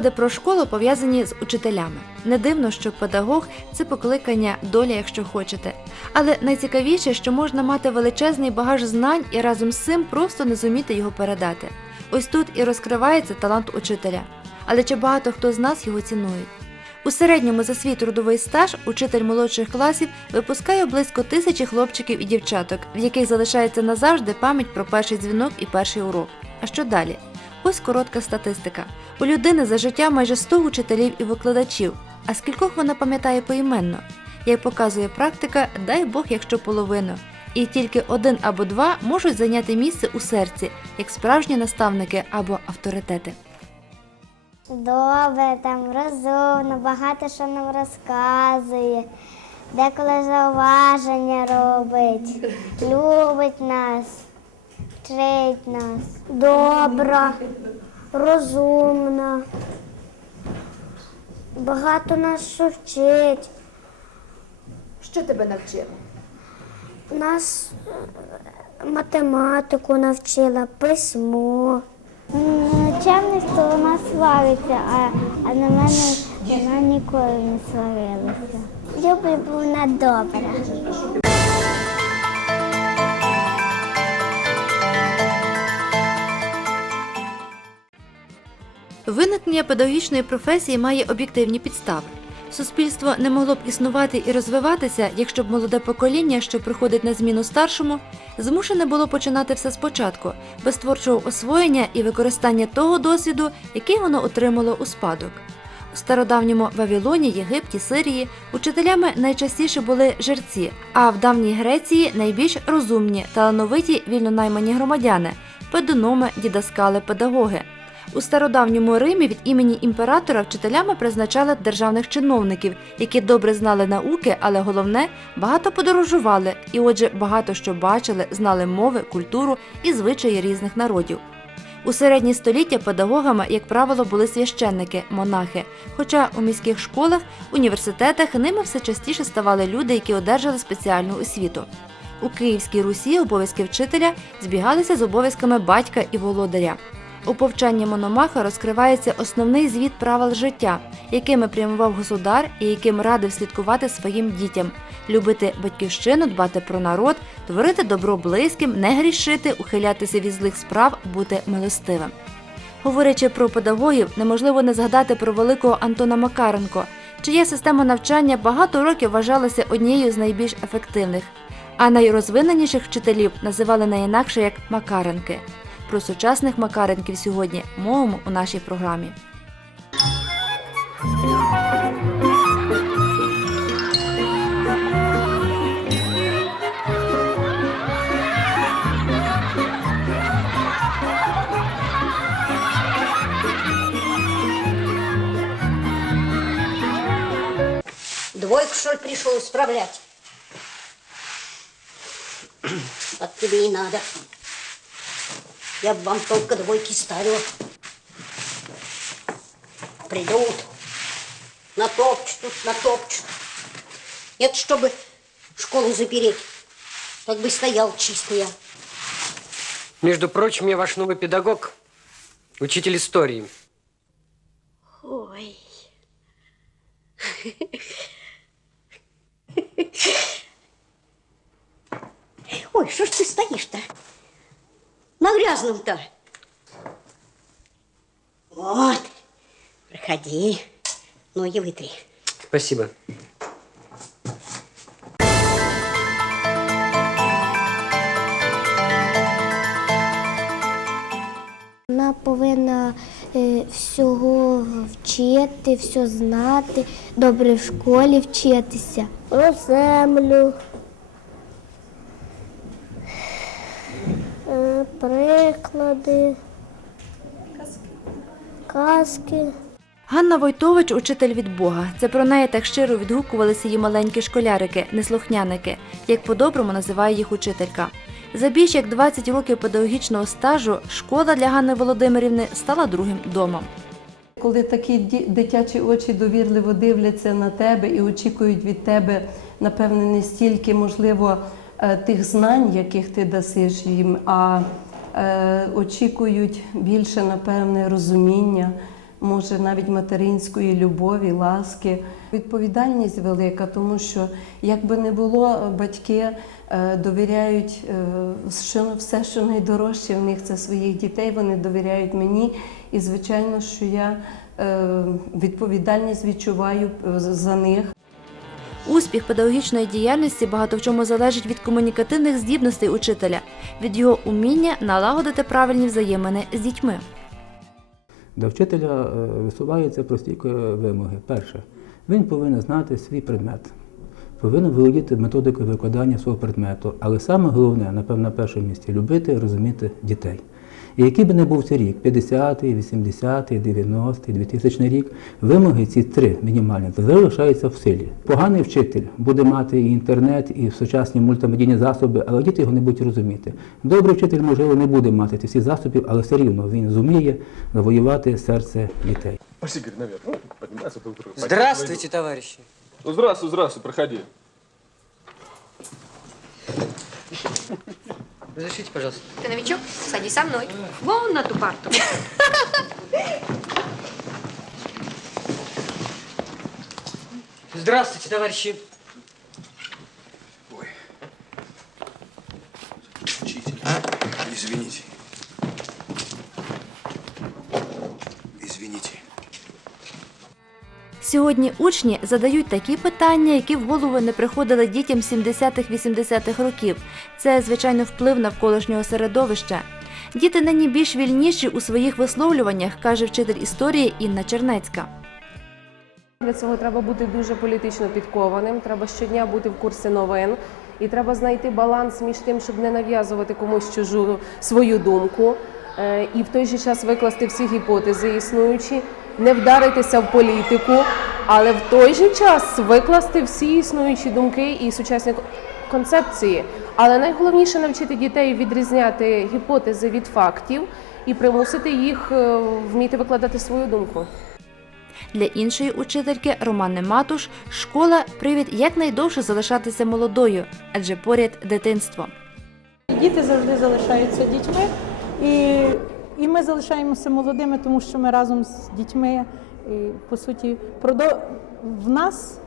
спогади про школу пов'язані з учителями. Не дивно, що педагог це покликання доля, якщо хочете. Але найцікавіше, що можна мати величезний багаж знань і разом з цим просто не зуміти його передати. Ось тут і розкривається талант учителя. Але чи багато хто з нас його цінує? У середньому за свій трудовий стаж учитель молодших класів випускає близько тисячі хлопчиків і дівчаток, в яких залишається назавжди пам'ять про перший дзвінок і перший урок. А що далі? Ось коротка статистика. У людини за життя майже 100 учителів і викладачів. А скількох вона пам'ятає поіменно? Як показує практика, дай Бог, якщо половину. І тільки один або два можуть зайняти місце у серці, як справжні наставники або авторитети. Добре, там розумно, багато що нам розказує, деколи зауваження робить, любить нас, вчить нас. Добра, розумна. Багато нас що вчить. Що тебе навчила? Нас е, математику навчила, письмо. Начальник то вона славиться, а, а на мене вона ніколи не славилася. Люблю, бо вона добра. Виникнення педагогічної професії має об'єктивні підстави. Суспільство не могло б існувати і розвиватися, якщо б молоде покоління, що приходить на зміну старшому, змушене було починати все спочатку, без творчого освоєння і використання того досвіду, який воно отримало у спадок. У стародавньому Вавилоні, Єгипті, Сирії учителями найчастіше були жерці, а в давній Греції найбільш розумні, талановиті вільнонаймані громадяни, педономи, дідаскали, педагоги. У стародавньому Римі від імені імператора вчителями призначали державних чиновників, які добре знали науки, але головне багато подорожували і, отже, багато що бачили, знали мови, культуру і звичаї різних народів. У середні століття педагогами, як правило, були священники, монахи. Хоча у міських школах, університетах ними все частіше ставали люди, які одержали спеціальну освіту. У Київській Русі обов'язки вчителя збігалися з обов'язками батька і володаря. У повчанні Мономаха розкривається основний звіт правил життя, якими прямував государ і яким радив слідкувати своїм дітям, любити батьківщину, дбати про народ, творити добро близьким, не грішити, ухилятися від злих справ, бути милостивим. Говорячи про педагогів, неможливо не згадати про великого Антона Макаренко, чия система навчання багато років вважалася однією з найбільш ефективних, а найрозвиненіших вчителів називали не інакше як Макаренки. Про сучасних Макаренків сьогодні мовимо у нашій програмі. Двойку, что ли, пришел исправлять? От тебе и надо. Я бы вам только двойки ставила. Придут, натопчут тут, натопчут. Это чтобы школу запереть. Так бы стоял чисто я. Между прочим, я ваш новый педагог, учитель истории. Ой. Ой, что ж ты стоишь-то? На грязном-то. Вот. Проходи. Ноги вытри. Спасибо. Вона повинна е, всього вчити, все знати, добре в школі вчитися. Про землю. Приклади. Казки. Ганна Войтович учитель від Бога. Це про неї так щиро відгукувалися її маленькі школярики, неслухняники, як по-доброму називає їх учителька. За більш як 20 років педагогічного стажу школа для Ганни Володимирівни стала другим домом. Коли такі ді- дитячі очі довірливо дивляться на тебе і очікують від тебе, напевне, не стільки, можливо, е, тих знань, яких ти дасиш їм, а очікують більше, напевне, розуміння, може навіть материнської любові, ласки. Відповідальність велика, тому що як би не було, батьки е, довіряють е, все, що найдорожче в них це своїх дітей. Вони довіряють мені. І звичайно, що я е, відповідальність відчуваю е, за них. Успіх педагогічної діяльності багато в чому залежить від комунікативних здібностей учителя, від його уміння налагодити правильні взаємини з дітьми. До вчителя е, висуваються прості е, вимоги. Перше, він повинен знати свій предмет, повинен володіти методикою викладання свого предмету, але саме головне, напевно, на першому місці любити розуміти дітей. І який би не був цей рік, 50-й, 80-й, 90-й, 2000 рік, вимоги ці три мінімальні залишаються в силі. Поганий вчитель буде мати і інтернет, і сучасні мультимедійні засоби, але діти його не будуть розуміти. Добрий вчитель, можливо, не буде мати цих всіх засобів, але все рівно він зуміє завоювати серце дітей. Наверх. Ну, подниматься друг к. Здравствуйте, товарищи. Ну, здравствуй, здравствуй, проходи. Разрешите, пожалуйста. Ты новичок? Садись со мной. Вон на ту парту. Здравствуйте, товарищи. Учитель, извините. Извините. Сьогодні учні задають такі питання, які в голову не приходили дітям 70-х-80-х років. Це, звичайно, вплив навколишнього середовища. Діти нині більш вільніші у своїх висловлюваннях, каже вчитель історії Інна Чернецька. Для цього треба бути дуже політично підкованим, треба щодня бути в курсі новин, і треба знайти баланс між тим, щоб не нав'язувати комусь чужу свою думку, е, і в той же час викласти всі гіпотези існуючі, не вдаритися в політику, але в той же час викласти всі існуючі думки і сучасні концепції. Але найголовніше навчити дітей відрізняти гіпотези від фактів і примусити їх е, вміти викладати свою думку. Для іншої учительки Романи Матуш школа привід якнайдовше залишатися молодою, адже поряд дитинство. Діти завжди залишаються дітьми, і, і ми залишаємося молодими, тому що ми разом з дітьми, і, по суті, в нас,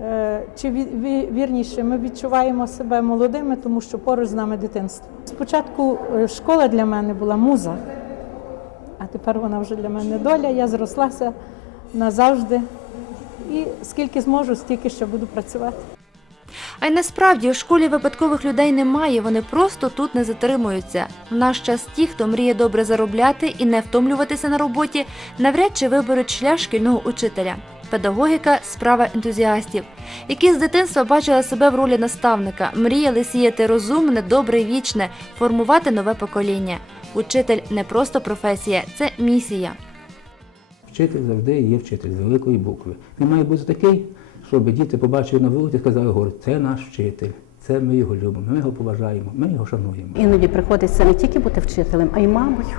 е, чи ві- ві- вірніше, ми відчуваємо себе молодими, тому що поруч з нами дитинство. Спочатку е, школа для мене була муза, а тепер вона вже для мене доля. Я зрослася назавжди. І скільки зможу, стільки ще буду працювати. А й насправді у школі випадкових людей немає, вони просто тут не затримуються. В наш час ті, хто мріє добре заробляти і не втомлюватися на роботі, навряд чи виберуть шлях шкільного учителя. Педагогіка справа ентузіастів, які з дитинства бачили себе в ролі наставника, мріяли сіяти розумне, добре вічне, формувати нове покоління. Учитель не просто професія, це місія. Вчитель завжди є вчитель з великої букви. Він має бути такий, щоб діти побачили на вулиці і сказали, говорять, це наш вчитель, це ми його любимо, ми його поважаємо, ми його шануємо. Іноді приходиться не тільки бути вчителем, а й мамою.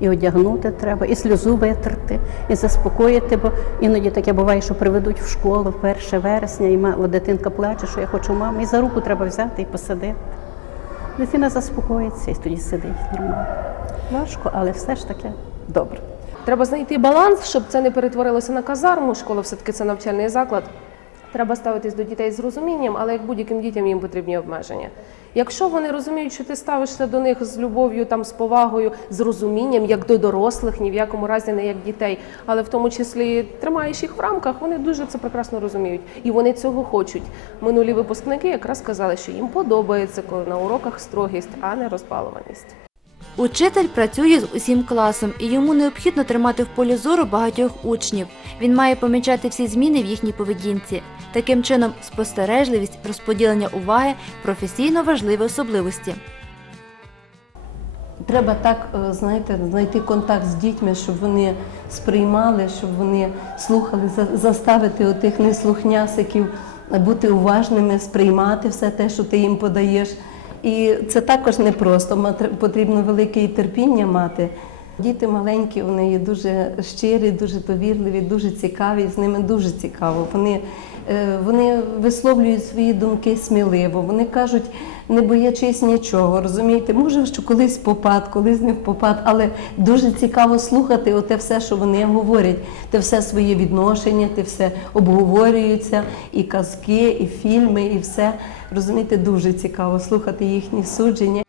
І одягнути треба, і сльозу витерти, і заспокоїти, бо іноді таке буває, що приведуть в школу 1 вересня, і дитинка плаче, що я хочу маму, і за руку треба взяти і посадити. Дитина заспокоїться і тоді сидить нормально. Важко, але все ж таки добре. Треба знайти баланс, щоб це не перетворилося на казарму. Школа все-таки це навчальний заклад. Треба ставитись до дітей з розумінням, але як будь-яким дітям їм потрібні обмеження. Якщо вони розуміють, що ти ставишся до них з любов'ю, там з повагою, з розумінням, як до дорослих, ні в якому разі не як дітей, але в тому числі тримаєш їх в рамках, вони дуже це прекрасно розуміють і вони цього хочуть. Минулі випускники якраз сказали, що їм подобається, коли на уроках строгість, а не розбалуваність. Учитель працює з усім класом, і йому необхідно тримати в полі зору багатьох учнів. Він має помічати всі зміни в їхній поведінці. Таким чином, спостережливість, розподілення уваги, професійно важливі особливості. Треба так, е, знаєте, знайти контакт з дітьми, щоб вони сприймали, щоб вони слухали, за- заставити отих неслухнясиків бути уважними, сприймати все те, що ти їм подаєш. І це також непросто, потрібно велике терпіння мати. Діти маленькі, вони є дуже щирі, дуже довірливі, дуже цікаві. З ними дуже цікаво. Вони, е, вони висловлюють свої думки сміливо. Вони кажуть, не боячись нічого. Розумієте, може, що колись попад, колись не попад, але дуже цікаво слухати оте все, що вони говорять, те все своє відношення, те все обговорюються, і казки, і фільми, і все. Розумієте, дуже цікаво слухати їхні судження.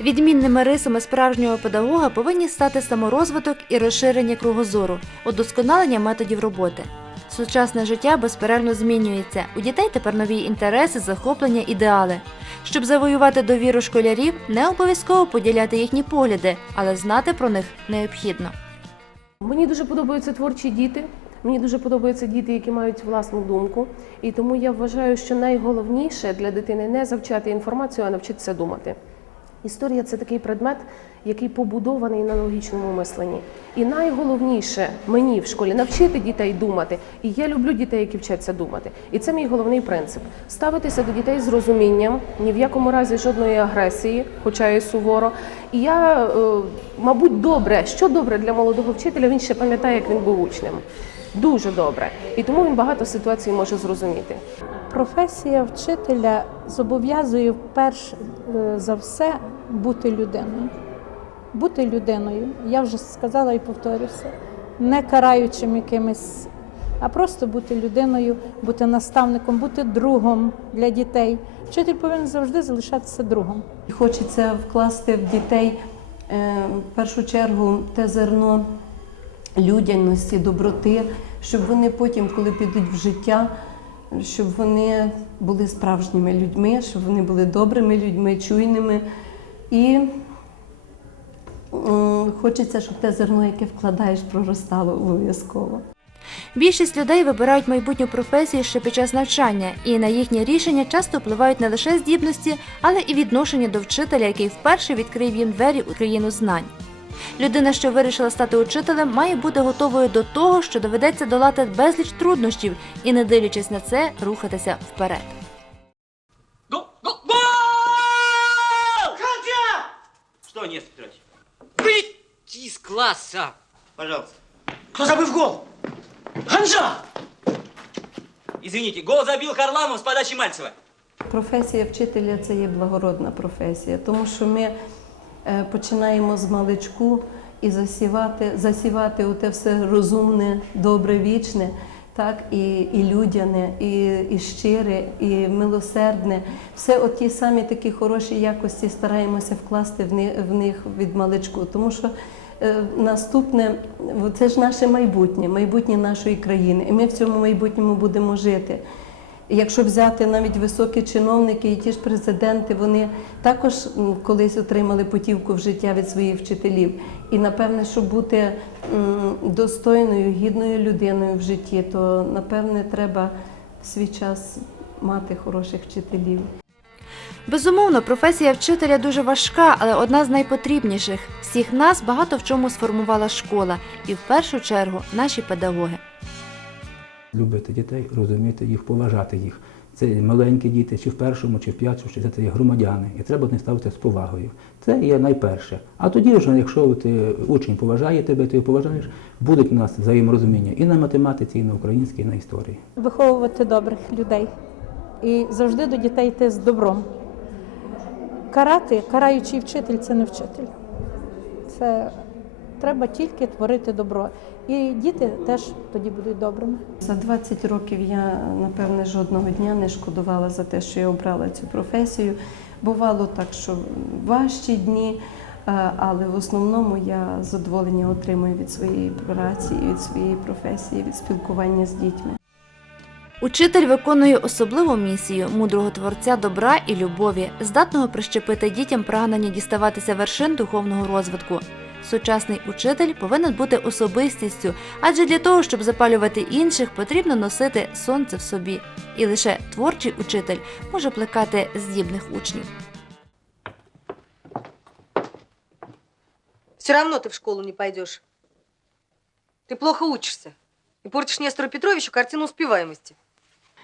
Відмінними рисами справжнього педагога повинні стати саморозвиток і розширення кругозору, удосконалення методів роботи. Сучасне життя безперервно змінюється. У дітей тепер нові інтереси, захоплення, ідеали. Щоб завоювати довіру школярів, не обов'язково поділяти їхні погляди, але знати про них необхідно. Мені дуже подобаються творчі діти. Мені дуже подобаються діти, які мають власну думку. І тому я вважаю, що найголовніше для дитини не завчати інформацію, а навчитися думати. Історія це такий предмет, який побудований на логічному мисленні. І найголовніше мені в школі навчити дітей думати. І я люблю дітей, які вчаться думати. І це мій головний принцип: ставитися до дітей з розумінням, ні в якому разі жодної агресії, хоча і суворо. І я, е, мабуть, добре, що добре для молодого вчителя, він ще пам'ятає, як він був учнем. Дуже добре. І тому він багато ситуацій може зрозуміти. Професія вчителя зобов'язує перш е, за все бути людиною. Бути людиною, я вже сказала і повторюся, не караючим якимось, а просто бути людиною, бути наставником, бути другом для дітей. Вчитель повинен завжди залишатися другом. Хочеться вкласти в дітей е, в першу чергу те зерно людяності, доброти, щоб вони потім, коли підуть в життя, щоб вони були справжніми людьми, щоб вони були добрими людьми, чуйними. І хочеться, щоб те зерно, яке вкладаєш, проростало обов'язково. Більшість людей вибирають майбутню професію ще під час навчання, і на їхнє рішення часто впливають не лише здібності, але і відношення до вчителя, який вперше відкрив їм двері у країну знань. Людина, що вирішила стати учителем, має бути готовою до того, що доведеться долати безліч труднощів і, не дивлячись на це, рухатися вперед. Нестор Петрович? Выйти из класса! Пожалуйста. Кто забыл гол? Ханжа! Извините, гол забил Харламов с подачи Мальцева. Професія вчителя це є благородна професія, тому що ми е, починаємо з маличку і засівати, засівати оте все розумне, добре, вічне, так, і, і людяне, і, і щире, і милосердне. Все от ті самі такі хороші якості стараємося вкласти в них, в них від маличку. Тому що е, наступне це ж наше майбутнє, майбутнє нашої країни. І ми в цьому майбутньому будемо жити. Якщо взяти навіть високі чиновники і ті ж президенти, вони також колись отримали путівку в життя від своїх вчителів. І напевне, щоб бути достойною, гідною людиною в житті, то напевне треба в свій час мати хороших вчителів. Безумовно, професія вчителя дуже важка, але одна з найпотрібніших. Всіх нас багато в чому сформувала школа, і в першу чергу наші педагоги. Любити дітей, розуміти їх, поважати їх. Це маленькі діти, чи в першому, чи в п'ятому, чи це є громадяни. І треба них ставити з повагою. Це є найперше. А тоді вже, якщо ти, учень поважає тебе, ти поважаєш, будуть у нас взаєморозуміння і на математиці, і на українській, і на історії. Виховувати добрих людей і завжди до дітей йти з добром. Карати, караючий вчитель це не вчитель. Це треба тільки творити добро. І діти теж тоді будуть добрими. За 20 років я, напевне, жодного дня не шкодувала за те, що я обрала цю професію. Бувало так, що важчі дні, е, але в основному я задоволення отримую від своєї праці, від своєї професії, від спілкування з дітьми. Учитель виконує особливу місію мудрого творця добра і любові, здатного прищепити дітям прагнення діставатися вершин духовного розвитку. Сучасний учитель повинен бути особистістю, адже для того, щоб запалювати інших, потрібно носити сонце в собі. І лише творчий учитель може плекати здібних учнів. Все равно ты в школу не пойдешь. Ты плохо учишься. И портишь Нестору Петровичу картину успеваемости.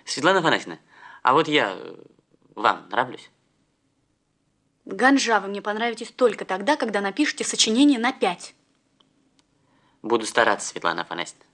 Светлана Афанасьевна, а вот я э, вам нравлюсь? Ганжа, вы мне понравитесь только тогда, когда напишите сочинение на пять. Буду стараться, Светлана Афанасьевна.